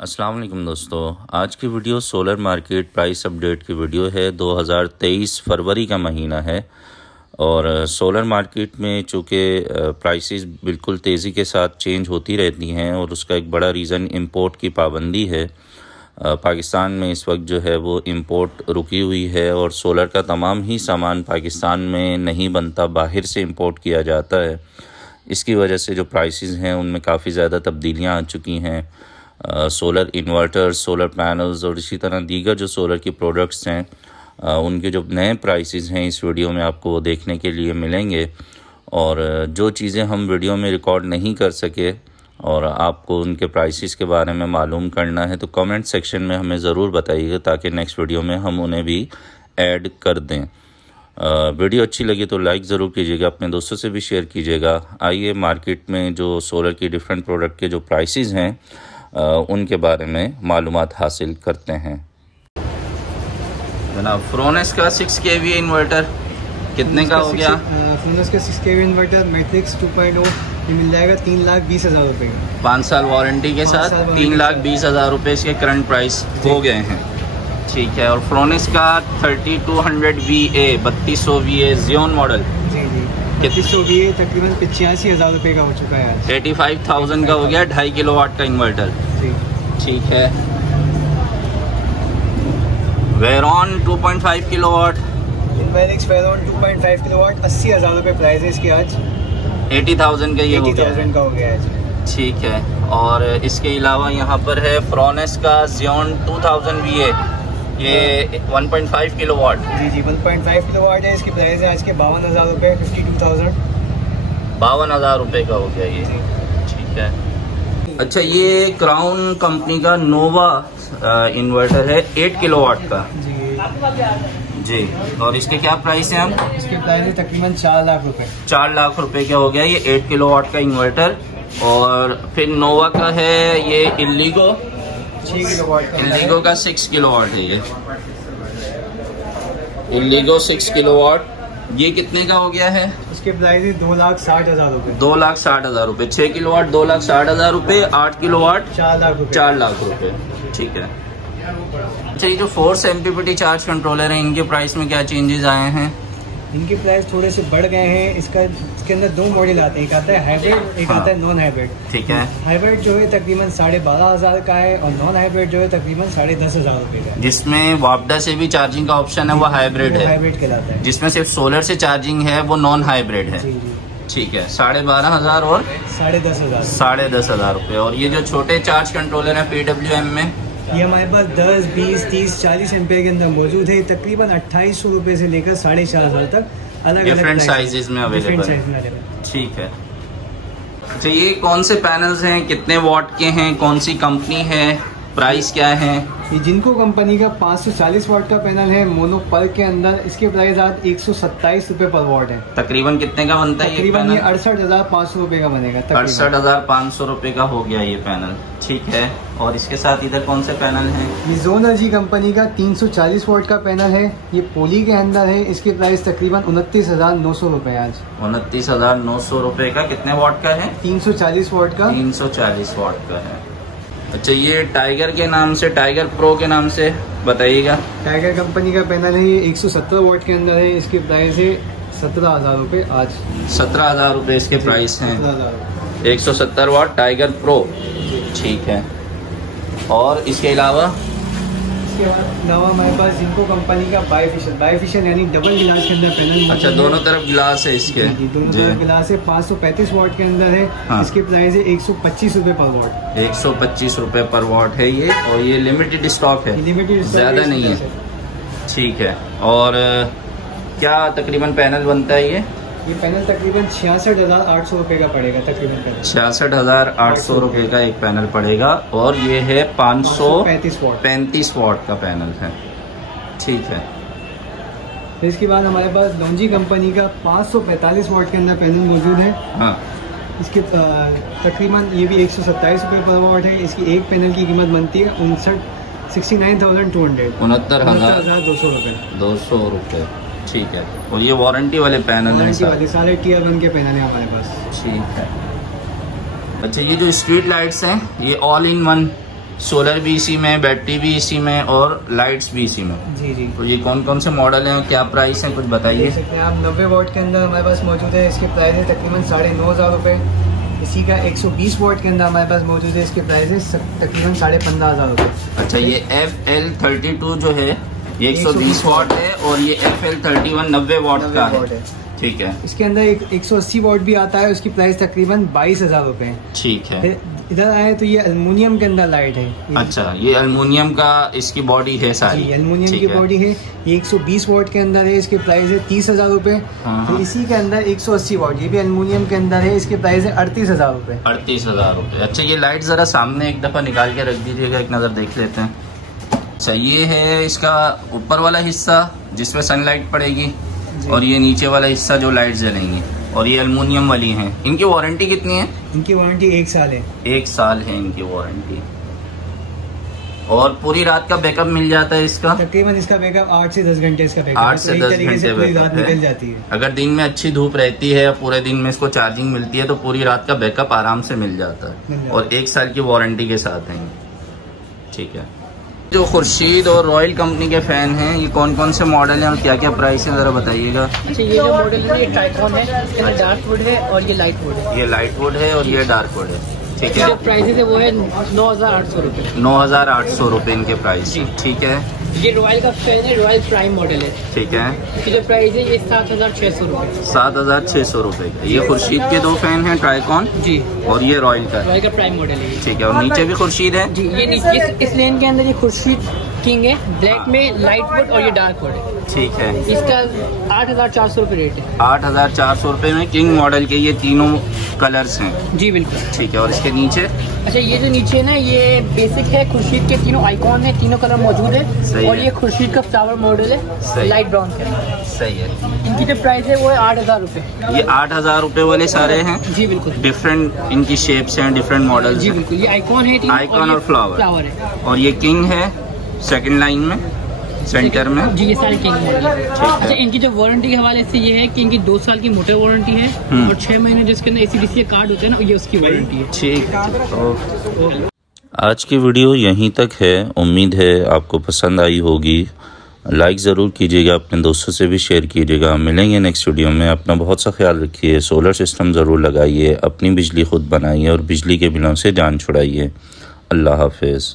अस्सलाम वालेकुम दोस्तों, आज की video solar market price update की वीडियो है। 2023 फरवरी का महीना है और सोलर मार्केट में चूँकि प्राइसेस बिल्कुल तेज़ी के साथ चेंज होती रहती हैं और उसका एक बड़ा रीज़न इंपोर्ट की पाबंदी है। पाकिस्तान में इस वक्त जो है वो इंपोर्ट रुकी हुई है और सोलर का तमाम ही सामान पाकिस्तान में नहीं बनता, बाहर से इंपोर्ट किया जाता है। इसकी वजह से जो प्राइसेस हैं उनमें काफ़ी ज़्यादा तब्दीलियाँ आ चुकी हैं। सोलर इन्वर्टर्स, सोलर पैनल्स और इसी तरह दीगर जो सोलर की प्रोडक्ट्स हैं उनके जो नए प्राइसेस हैं इस वीडियो में आपको वो देखने के लिए मिलेंगे। और जो चीज़ें हम वीडियो में रिकॉर्ड नहीं कर सके और आपको उनके प्राइसेस के बारे में मालूम करना है तो कमेंट सेक्शन में हमें ज़रूर बताइएगा ताकि नेक्स्ट वीडियो में हम उन्हें भी ऐड कर दें। वीडियो अच्छी लगी तो लाइक ज़रूर कीजिएगा, अपने दोस्तों से भी शेयर कीजिएगा। आइए मार्केट में जो सोलर की डिफरेंट प्रोडक्ट के जो प्राइसेस हैं उनके बारे में मालूमात हासिल करते हैं। जनाब, फ्रोनेस का 6 kV इन्वर्टर कितने का हो गया? फ्रोनेस का 6 kV इन्वर्टर मैट्रिक्स 2.0 ये मिल जाएगा 3,20,000 रुपये का। 5 साल वारंटी के साथ 3,20,000 रुपये इसके करंट प्राइस हो गए हैं। ठीक है। और फ्रोनेस का 3200 VA 3200 VA ज़ियोन मॉडल जी 3200 VA तकरीबन 85,000 रुपये का हो चुका है आज। 85,000 का हो गया 2.5 किलोवाट का इन्वर्टर। ठीक है। वेरॉन 2.5 किलोवाट इन्वेलिक्स वेरॉन 2.5 किलोवाट 80,000 रुपये प्राइस है इसकी आज। 80,000 का ये हो गया 80,000 का हो गया आज। ठीक है। और इसके अलावा यहाँ पर है फ्रोनेस का ज़ियोन 2000 VA, ये 1.5 किलोवाट जी 1.5 किलोवाट है। इसकी प्राइस है आज के 52,000 रुपये 52,000 52,000 रुपये का हो गया ये। ठीक है। अच्छा, ये क्राउन कंपनी का नोवा इन्वर्टर है 8 किलोवाट का जी। और इसके क्या प्राइस है? हम इसके प्राइस है तकरीबन 4 लाख रुपए। 4 लाख रुपए का हो गया ये 8 किलोवाट का इन्वर्टर। और फिर नोवा का है ये इल्लिगो 6 किलोवाट का। इल्लिगो का 6 किलोवाट है ये इल्लिगो 6 किलोवाट। ये कितने का हो गया है? इसके प्राइस है 2,60,000 रुपये। 2,60,000 रुपये। 6 किलोवाट 2,60,000 रुपये, 8 किलोवाट 4 लाख रुपये। 4 लाख रुपये। ठीक है। अच्छा, ये जो फोर्स MPPT चार्ज कंट्रोलर है इनके प्राइस में क्या चेंजेस आए हैं? इनके प्राइस थोड़े से बढ़ गए हैं। इसके अंदर 2 मॉडल आते हैं, एक आता है हाइब्रिड, एक आता है नॉन हाइब्रिड। ठीक है। हाइब्रिड जो है तकरीबन 12,500 का है और नॉन हाइब्रिड जो है तकरीबन 10,500 रुपये का है। जिसमें वापडा से भी चार्जिंग का ऑप्शन है वो हाइब्रिड है। हाइब्रिड कहलाता है। जिसमें सिर्फ सोलर से चार्जिंग है वो नॉन हाइब्रिड है। जी जी। ठीक है। 12,500 और 10,500 10,500 रुपये। और ये जो छोटे चार्ज कंट्रोलर है PWM में, ये हमारे पास 10, 20, 30, 40 एम्पेयर के अंदर मौजूद है। तकरीबन 2,800 रुपये से लेकर 4,500 तक अलग डिफरेंट साइजेस में अवेलेबल है। ठीक है। अच्छा, ये कौन से पैनल्स हैं, कितने वॉट के हैं, कौन सी कंपनी है, प्राइस क्या है? ये जिनको कंपनी का 540 वाट का पैनल है मोनो पर के अंदर। इसके प्राइस आज 127 रुपये पर वॉट है। तकरीबन कितने का बनता है? तकरीबन ये 68,500 रुपये का बनेगा। 68,500 रुपये का हो गया ये पैनल। ठीक है। और इसके साथ इधर कौन से पैनल हैं? ये जोनर्जी कंपनी का 340 वाट का पैनल है। ये पोली के अंदर है। इसकी प्राइस तकरीबन 29,900 रुपये आज। 29,900 रुपये का। कितने वाट का है? 340 वाट का। 340 वाट का है। अच्छा, ये टाइगर के नाम से, टाइगर प्रो के नाम से बताइएगा। टाइगर कंपनी का पैनल है। ये 170 वाट के अंदर है। इसकी प्राइस है 17,000 रुपये आज। 17,000 रुपये इसके प्राइस हैं। 170 वाट टाइगर प्रो। ठीक है। और इसके अलावा हमारे पास जिनको कंपनी का बाइफिशियल यानी डबल गिलास के अंदर पैनल। अच्छा, दोनों तरफ गिलास है इसके? दोनों तरफ गिलास है। 535 वाट के अंदर है। हाँ। इसकी प्राइस है 125 रुपये पर वॉट। 125 रुपये पर वॉट है ये। और ये लिमिटेड स्टॉक है, लिमिटेड, ज्यादा नहीं है। ठीक है। और क्या तकरीबन पैनल बनता है ये पैनल तकरीबन 66,800 रुपये का पड़ेगा। तकरीबन 66,800 रुपये का एक पैनल पड़ेगा। और ये है 535 वाट का पैनल है। ठीक है। फिर इसके बाद हमारे पास लॉन्जी कंपनी का 545 वाट के अंदर पैनल मौजूद है। हाँ। इसके तकरीबन ये भी 127 रुपये पर वाट है। इसकी एक पैनल की कीमत बनती है 69,200 69,200 रुपये। 200 रुपये। ठीक है। और ये वारंटी वाले पैनल हैं? सारे Tier 1 के पैनल हैं हमारे पास। ठीक है। अच्छा, ये जो स्ट्रीट लाइट्स हैं ये ऑल इन वन सोलर भी इसी में, बैटरी भी इसी में और लाइट्स भी इसी में। जी जी। तो ये कौन कौन से मॉडल हैं, क्या प्राइस है, कुछ बताइए। देख सकते हैं आप 90 वॉट के अंदर हमारे पास मौजूद है, इसके प्राइस है तकरीबन 9,500 रुपये। इसी का 120 वॉट के अंदर हमारे पास मौजूद है, इसके प्राइस है तकरीबन 15,500 रुपये। अच्छा, ये FL32 जो है ये 120 वॉट है और ये FL31 90 वॉट का है। ठीक है। इसके अंदर 180 वॉट भी आता है, उसकी प्राइस तकरीबन 22,000 रुपये है। ठीक है। इधर आए तो ये अल्मुनियम के अंदर लाइट है। अच्छा, ये अल्मुनियम का इसकी बॉडी है सारी। जी, अल्मुनियम की बॉडी है। ये 120 वॉट के अंदर है, इसकी प्राइस है 30,000 रुपये। तो इसी के अंदर 180 वॉट, ये भी अल्मुनियम के अंदर है, इसकी प्राइस है 38,000 रुपये। 38,000 रुपये। अच्छा, ये लाइट जरा सामने एक दफा निकाल के रख दीजिएगा, एक नजर देख लेते हैं। अच्छा, ये है इसका ऊपर वाला हिस्सा जिसमें सनलाइट पड़ेगी और ये नीचे वाला हिस्सा जो लाइट जलेंगी, और ये अल्मुनियम वाली हैं। इनकी वारंटी कितनी है? इनकी वारंटी 1 साल है। 1 साल है इनकी वारंटी। और पूरी रात का बैकअप मिल जाता है इसका? तकरीबन इसका बैकअप 8 से 10 घंटे इसका बैकअप 8 से 10 घंटे बैकअप निकल जाती है। अगर दिन में अच्छी धूप रहती है, पूरे दिन में इसको चार्जिंग मिलती है, तो पूरी रात का बैकअप आराम से मिल जाता है और 1 साल की वारंटी के साथ है। ठीक है। जो खुर्शीद और रॉयल कंपनी के फैन हैं, ये कौन कौन से मॉडल हैं और क्या क्या प्राइस है, जरा बताइएगा। अच्छा, ये जो मॉडल है ये ट्राइकॉन है, इसके अंदर डार्क वुड है और ये लाइट वुड है। ये लाइट वुड है और ये डार्क वुड है। ठीक है। जो प्राइस है वो है 9,800 रुपये। 9,800 रुपये इनके प्राइस। ठीक है। ये रॉयल का फैन है, रॉयल प्राइम मॉडल है। ठीक है। इसकी जो प्राइस है ये 7,600 रुपये। 7,600 रुपये का। ये खुर्शीद के 2 फैन हैं, ट्राइकॉन जी, और ये रॉयल का प्राइम मॉडल है। ठीक है। और नीचे भी खुर्शीद है जी। ये नीचे इस लेन के अंदर ये खुर्शीद किंग है, ब्लैक में लाइट वुड और ये डार्क वुड है। ठीक है। इसका 8,400 रुपये रेट है। 8,400 रुपये में किंग मॉडल के ये तीनों कलर्स हैं। जी बिल्कुल। ठीक है। और इसके नीचे? अच्छा, ये जो नीचे है ना, ये बेसिक है, खुर्शीद के तीनों आइकॉन है, तीनों कलर मौजूद है। और ये खुर्शीद का फ्लावर मॉडल है, लाइट ब्राउन का। सही है। इनकी जो प्राइस है वो है 8,000 रुपये। ये 8,000 रुपये वाले सारे हैं? जी बिल्कुल। डिफरेंट इनकी शेप्स हैं, डिफरेंट मॉडल। जी बिल्कुल। ये आइकॉन है, आइकॉन और फ्लावर है। और ये किंग है सेकंड लाइन में, सेंटर में। जी, ये सारे किंग मॉडल है। अच्छा, इनकी जो वारंटी के हवाले से ये है कि इनकी 2 साल की मोटर वारंटी है और 6 महीने जिसके अंदर ACDC कार्ड होता है ना, ये उसकी वारंटी है। ठीक। आज की वीडियो यहीं तक है। उम्मीद है आपको पसंद आई होगी। लाइक ज़रूर कीजिएगा, अपने दोस्तों से भी शेयर कीजिएगा। मिलेंगे नेक्स्ट वीडियो में। अपना बहुत सा ख्याल रखिए। सोलर सिस्टम ज़रूर लगाइए, अपनी बिजली खुद बनाइए और बिजली के बिलों से जान छुड़ाइए। अल्लाह हाफिज़।